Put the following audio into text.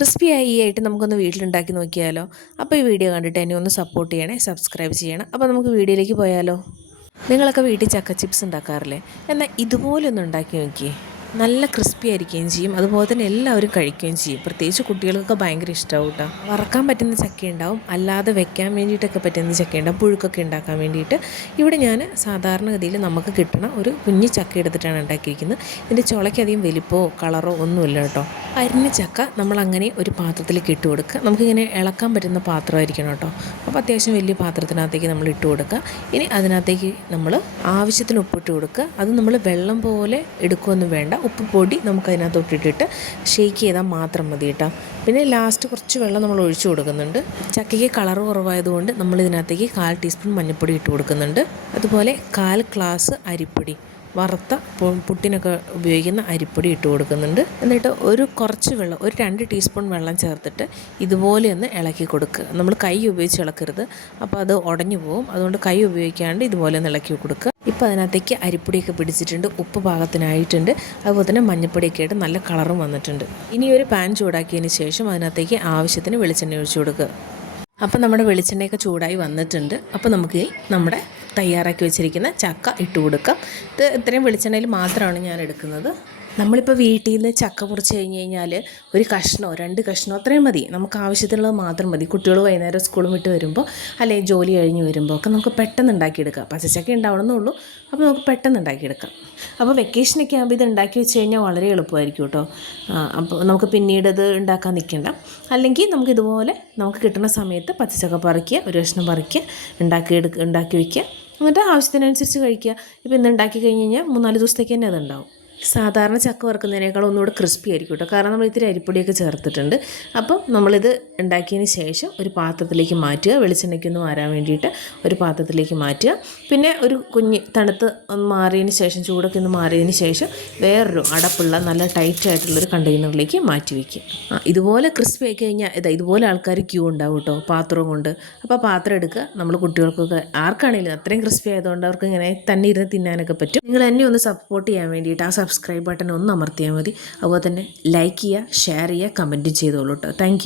Crispy ആയി ആയിട്ട് നമുക്കൊന്ന് വീട്ടിലുണ്ടാക്കി നോക്കിയാലോ? അപ്പോൾ ഈ വീഡിയോ കണ്ടിട്ട് എന്നെ ഒന്ന് സപ്പോർട്ട് ചെയ്യണേ സബ്സ്ക്രൈബ് ചെയ്യണം. അപ്പോൾ നമുക്ക് വീഡിയോയിലേക്ക് പോയാലോ? നിങ്ങളൊക്കെ വീട്ടിൽ ചക്ക ചിപ്സ് ഉണ്ടാക്കാറില്ലേ? എന്നാൽ ഇതുപോലെ ഒന്ന് ഉണ്ടാക്കി നോക്കിയേ നല്ല ക്രിസ്പി ആയിരിക്കുകയും ചെയ്യും. അതുപോലെ തന്നെ എല്ലാവരും കഴിക്കുകയും ചെയ്യും. പ്രത്യേകിച്ച് കുട്ടികൾക്കൊക്കെ ഭയങ്കര ഇഷ്ടമാവും കേട്ടോ. വറക്കാൻ പറ്റുന്ന ചക്ക ഉണ്ടാവും അല്ലാതെ വെക്കാൻ വേണ്ടിയിട്ടൊക്കെ പറ്റുന്ന ചക്ക ഉണ്ടാവും പുഴുക്കൊക്കെ ഉണ്ടാക്കാൻ വേണ്ടിയിട്ട്. ഇവിടെ ഞാൻ സാധാരണഗതിയിൽ നമുക്ക് കിട്ടുന്ന ഒരു കുഞ്ഞു ചക്ക എടുത്തിട്ടാണ് ഉണ്ടാക്കിയിരിക്കുന്നത്. ഇതിന്റെ ചുളയ്ക്കധികം വലിപ്പമോ കളറോ ഒന്നുമില്ല കേട്ടോ. അരിഞ്ഞ ചക്ക നമ്മളങ്ങനെ ഒരു പാത്രത്തിലേക്ക് ഇട്ട് കൊടുക്കുക. നമുക്കിങ്ങനെ ഇളക്കാൻ പറ്റുന്ന പാത്രമായിരിക്കണം കേട്ടോ. അപ്പോൾ അത്യാവശ്യം വലിയ പാത്രത്തിനകത്തേക്ക് നമ്മൾ ഇട്ട് കൊടുക്കുക. ഇനി അതിനകത്തേക്ക് നമ്മൾ ആവശ്യത്തിന് ഉപ്പിട്ട് കൊടുക്കുക. അത് നമ്മൾ വെള്ളം പോലെ എടുക്കുകയൊന്നും വേണ്ട. ഉപ്പ് പൊടി നമുക്ക് അതിനകത്ത് ഇട്ടിട്ട് ഷെയ്ക്ക് ചെയ്താൽ മാത്രം മതി കേട്ടോ. പിന്നെ ലാസ്റ്റ് കുറച്ച് വെള്ളം നമ്മൾ ഒഴിച്ചു കൊടുക്കുന്നുണ്ട്. ചക്കയ്ക്ക് കളർ കുറവായതുകൊണ്ട് നമ്മൾ ഇതിനകത്തേക്ക് കാൽ ടീസ്പൂൺ മഞ്ഞൾപ്പൊടി ഇട്ട് കൊടുക്കുന്നുണ്ട്. അതുപോലെ കാൽ ഗ്ലാസ് അരിപ്പൊടി. വറുത്ത പുട്ടിനൊക്കെ ഉപയോഗിക്കുന്ന അരിപ്പൊടി ഇട്ട് കൊടുക്കുന്നുണ്ട്. എന്നിട്ട് ഒരു കുറച്ച് വെള്ളം ഒരു രണ്ട് ടീസ്പൂൺ വെള്ളം ചേർത്തിട്ട് ഇതുപോലെ ഒന്ന് ഇളക്കി കൊടുക്കുക. നമ്മൾ കൈ ഉപയോഗിച്ച് ഇളക്കരുത്. അപ്പോൾ അത് ഉടഞ്ഞു പോകും അതുകൊണ്ട് കൈ ഉപയോഗിക്കാണ്ട് ഇതുപോലെ ഒന്ന് ഇളക്കി കൊടുക്കുക. ഇപ്പോൾ അതിനകത്തേക്ക് അരിപ്പൊടിയൊക്കെ പിടിച്ചിട്ടുണ്ട്. ഉപ്പ് പാകത്തിനായിട്ടുണ്ട്. അതുപോലെ തന്നെ മഞ്ഞപ്പൊടിയൊക്കെ ആയിട്ട് നല്ല കളറും വന്നിട്ടുണ്ട്. ഇനി ഒരു പാൻ ചൂടാക്കിയതിന് ശേഷം അതിനകത്തേക്ക് ആവശ്യത്തിന് വെളിച്ചെണ്ണ ഒഴിച്ചു കൊടുക്കുക. അപ്പം നമ്മുടെ വെളിച്ചെണ്ണയൊക്കെ ചൂടായി വന്നിട്ടുണ്ട്. അപ്പോൾ നമുക്ക് നമ്മുടെ തയ്യാറാക്കി വെച്ചിരിക്കുന്ന ചക്ക ഇട്ട് കൊടുക്കാം. ഇത് ഇത്രയും വെളിച്ചെണ്ണയിൽ മാത്രമാണ് ഞാൻ എടുക്കുന്നത്. നമ്മളിപ്പോൾ വീട്ടിൽ നിന്ന് ചക്ക മുറിച്ച് കഴിഞ്ഞ് കഴിഞ്ഞാൽ ഒരു കഷ്ണമോ രണ്ട് കഷ്ണമോ അത്രയും മതി. നമുക്ക് ആവശ്യത്തിനുള്ളത് മാത്രം മതി. കുട്ടികൾ വൈകുന്നേരം സ്കൂളും വിട്ട് വരുമ്പോൾ അല്ലെങ്കിൽ ജോലി കഴിഞ്ഞ് വരുമ്പോൾ ഒക്കെ നമുക്ക് പെട്ടെന്ന് ഉണ്ടാക്കിയെടുക്കാം. പച്ചച്ചക്ക ഉണ്ടാവണമെന്നുള്ളൂ അപ്പോൾ നമുക്ക് പെട്ടെന്ന് ഉണ്ടാക്കിയെടുക്കാം. അപ്പോൾ വെക്കേഷനൊക്കെ ആകുമ്പോൾ ഇത് ഉണ്ടാക്കി വെച്ച് കഴിഞ്ഞാൽ വളരെ എളുപ്പമായിരിക്കും കേട്ടോ. അപ്പോൾ നമുക്ക് പിന്നീട് ഇത് ഉണ്ടാക്കാൻ നിൽക്കണ്ട. അല്ലെങ്കിൽ നമുക്ക് ഇതുപോലെ നമുക്ക് കിട്ടുന്ന സമയത്ത് പച്ചച്ചക്ക പറിക്കുക ഒരു കഷ്ണം പറിക്കുക ഉണ്ടാക്കി എടുക്കുക ഉണ്ടാക്കി വയ്ക്കുക എന്നിട്ട് ആവശ്യത്തിനനുസരിച്ച് കഴിക്കുക. ഇപ്പോൾ ഇന്ന് ഉണ്ടാക്കി കഴിഞ്ഞ് കഴിഞ്ഞാൽ മൂന്നാൽ ദിവസത്തേക്ക് തന്നെ അതുണ്ടാവും. സാധാരണ ചക്ക വറുക്കുന്നതിനേക്കാൾ ഒന്നുകൂടെ ക്രിസ്പി ആയിരിക്കും കേട്ടോ. കാരണം നമ്മൾ ഇത്തിരി അരിപ്പൊടിയൊക്കെ ചേർത്തിട്ടുണ്ട്. അപ്പം നമ്മളിത് ഉണ്ടാക്കിയതിന് ശേഷം ഒരു പാത്രത്തിലേക്ക് മാറ്റുക. വെളിച്ചെണ്ണയ്ക്കൊന്ന് മാറാൻ വേണ്ടിയിട്ട് ഒരു പാത്രത്തിലേക്ക് മാറ്റുക. പിന്നെ ഒരു കുഞ്ഞ് തണുത്ത് ഒന്ന് മാറിയതിന് ശേഷം ചൂടൊക്കെ ഒന്ന് മാറിയതിന് ശേഷം വേറൊരു അടപ്പുള്ള നല്ല ടൈറ്റ് ആയിട്ടുള്ളൊരു കണ്ടെയ്നറിലേക്ക് മാറ്റി വയ്ക്കുക ഇതുപോലെ ക്രിസ്പി ആയി കഴിഞ്ഞാൽ ഇതാ ഇതുപോലെ ആൾക്കാർ ക്യൂ ഉണ്ടാവും കേട്ടോ പാത്രം കൊണ്ട്. അപ്പോൾ പാത്രം എടുക്കുക. നമ്മൾ കുട്ടികൾക്കൊക്കെ ആർക്കാണെങ്കിലും അത്രയും ക്രിസ്പി ആയതുകൊണ്ട് അവർക്ക് ഇങ്ങനെ തന്നെ ഇരുന്ന് തിന്നാനൊക്കെ പറ്റും. നിങ്ങൾ എന്നെ ഒന്ന് സപ്പോർട്ട് ചെയ്യാൻ വേണ്ടിയിട്ട് ആ സബ്സ്ക്രൈബ് ബട്ടൺ ഒന്ന് അമർത്തിയാൽ മതി. അതുപോലെ തന്നെ ലൈക്ക് ചെയ്യുക ഷെയർ ചെയ്യുക കമന്റും ചെയ്തോളൂ കേട്ടോ താങ്ക്